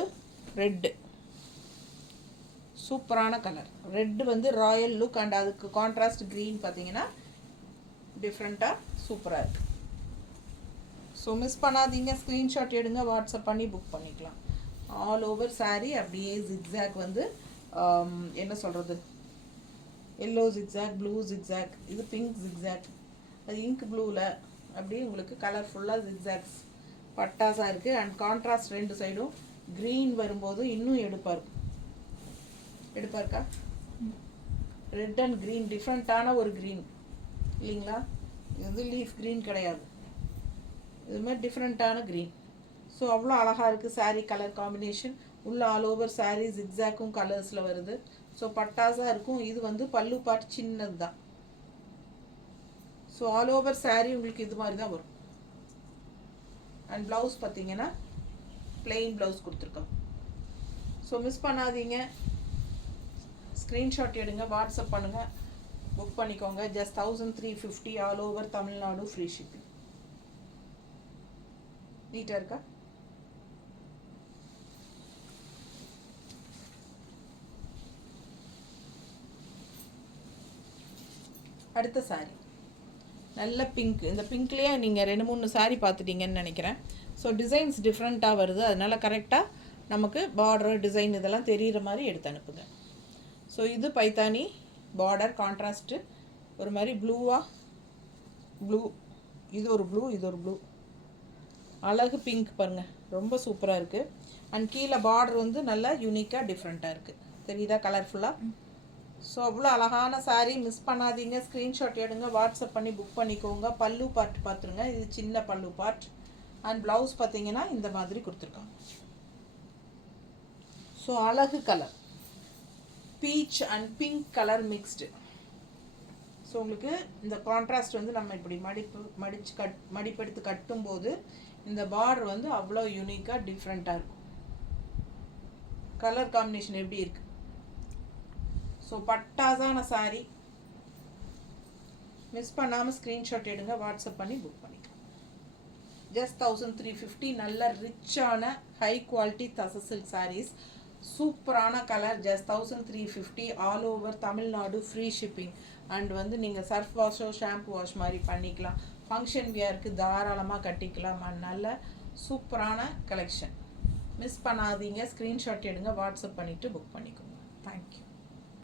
ரெட்டு, சூப்பரான கலர். ரெட்டு வந்து ராயல் லுக் அண்ட் அதுக்கு கான்ட்ராஸ்ட் க்ரீன் பார்த்தீங்கன்னா டிஃப்ரெண்ட்டாக சூப்பராக இருக்குது. ஸோ மிஸ் பண்ணாதீங்க, ஸ்க்ரீன்ஷாட் எடுங்க, வாட்ஸ்அப் பண்ணி புக் பண்ணிக்கலாம். ஆல் ஓவர் சாரீ அப்படியே ஜிக்ஸாக் வந்து என்ன சொல்கிறது, எல்லோ ஜிக்ஸாக், ப்ளூ ஜிக்ஸாக், இது பிங்க் ஜிக்ஸாக், அது இங்க் ப்ளூவில் அப்படியே உங்களுக்கு கலர்ஃபுல்லாக ஜிக்ஸாக்ஸ் பட்டாசாக இருக்குது. அண்ட் கான்ட்ராஸ்ட் 2 சைடும் க்ரீன் வரும்போது இன்னும் எடுப்பாக இருக்கும். எடுப்பாக இருக்கா? ரெட் அண்ட் க்ரீன் டிஃப்ரெண்ட்டான ஒரு க்ரீன் இல்லைங்களா? இது வந்து லீஃப் க்ரீன் கிடையாது, இதுமாதிரி டிஃப்ரெண்ட்டான க்ரீன். ஸோ அவ்வளோ அழகாக இருக்குது சாரீ கலர் காம்பினேஷன். உள்ள ஆல் ஓவர் சாரீ ஜிக்ஸாக்கும் கலர்ஸில் வருது. ஸோ பட்டாசாக இருக்கும். இது வந்து பல்லு பார்ட் சின்னது தான். ஸோ ஆல் ஓவர் சாரீ உங்களுக்கு இது மாதிரி தான் வரும். அண்ட் ப்ளவுஸ் பார்த்தீங்கன்னா பிளெயின் ப்ளவுஸ் கொடுத்துருக்கோம். ஸோ மிஸ் பண்ணாதீங்க, ஸ்க்ரீன்ஷாட் எடுங்க, வாட்ஸ்அப் பண்ணுங்கள், புக் பண்ணிக்கோங்க. Just 1350 all over Tamil Nadu, free shipping. நீட்டாக இருக்கா? அடுத்த சாரி நல்ல பிங்க். இந்த பிங்க்லேயே நீங்கள் 2-3 சாரி பார்த்துட்டீங்கன்னு நினைக்கிறேன். ஸோ டிசைன்ஸ் டிஃப்ரெண்ட்டாக வருது, அதனால் கரெக்டாக நமக்கு பார்டர் டிசைன் இதெல்லாம் தெரிகிற மாதிரி எடுத்து அனுப்புங்க. ஸோ இது பைத்தானி பார்டர் கான்ட்ராஸ்ட்டு ஒரு மாதிரி ப்ளூவாக ப்ளூ, இது ஒரு ப்ளூ, இது ஒரு ப்ளூ, அழகு பிங்க் பாருங்கள், ரொம்ப சூப்பராக இருக்குது. அண்ட் கீழே பார்டர் வந்து நல்லா யூனிக்காக டிஃப்ரெண்ட்டாக இருக்குது, தெரியுதா கலர்ஃபுல்லாக. ஸோ அவ்வளோ அழகான சாரீ, மிஸ் பண்ணாதீங்க. ஸ்க்ரீன்ஷாட் எடுங்க, வாட்ஸ்அப் பண்ணி புக் பண்ணிக்கோங்க. பல்லு பார்ட் பார்த்துருங்க, இது சின்ன பல்லு பார்ட். அண்ட் ப்ளவுஸ் பார்த்தீங்கன்னா இந்த மாதிரி கொடுத்துருக்காங்க. ஸோ அழகு colour, beach and pink colour mixed. So உங்களுக்கு இந்த கான்ட்ராஸ்ட் வந்து நம்ம இப்படி மடிப்பெடுத்து கட்டும்போது இந்த பார்டர் வந்து அவ்வளோ யூனிக்காக டிஃப்ரெண்ட்டாக இருக்கும். கலர் காம்பினேஷன் எப்படி இருக்குது? ஸோ பட்டாசான சாரீ, மிஸ் பண்ணாமல் ஸ்க்ரீன்ஷாட் எடுங்க, வாட்ஸ்அப் பண்ணி புக் பண்ணிக்கலாம். ஜஸ்ட் 1350. நல்ல ரிச்சான ஹை குவாலிட்டி தச சில்க் சாரீஸ், சூப்பரான colour. Just 1350 all over Tamil Nadu, free shipping. And வந்து நீங்கள் சர்ஃப் வாஷோ ஷாம்பு வாஷ் மாதிரி பண்ணிக்கலாம், ஃபங்க்ஷன் வியருக்கு தாராளமாக கட்டிக்கலாம். அண்ட் நல்ல சூப்பரான கலெக்ஷன், மிஸ் பண்ணாதீங்க. ஸ்க்ரீன்ஷாட் எடுங்க, வாட்ஸ்அப் பண்ணிவிட்டு புக் பண்ணிக்கோங்க. தேங்க்யூ.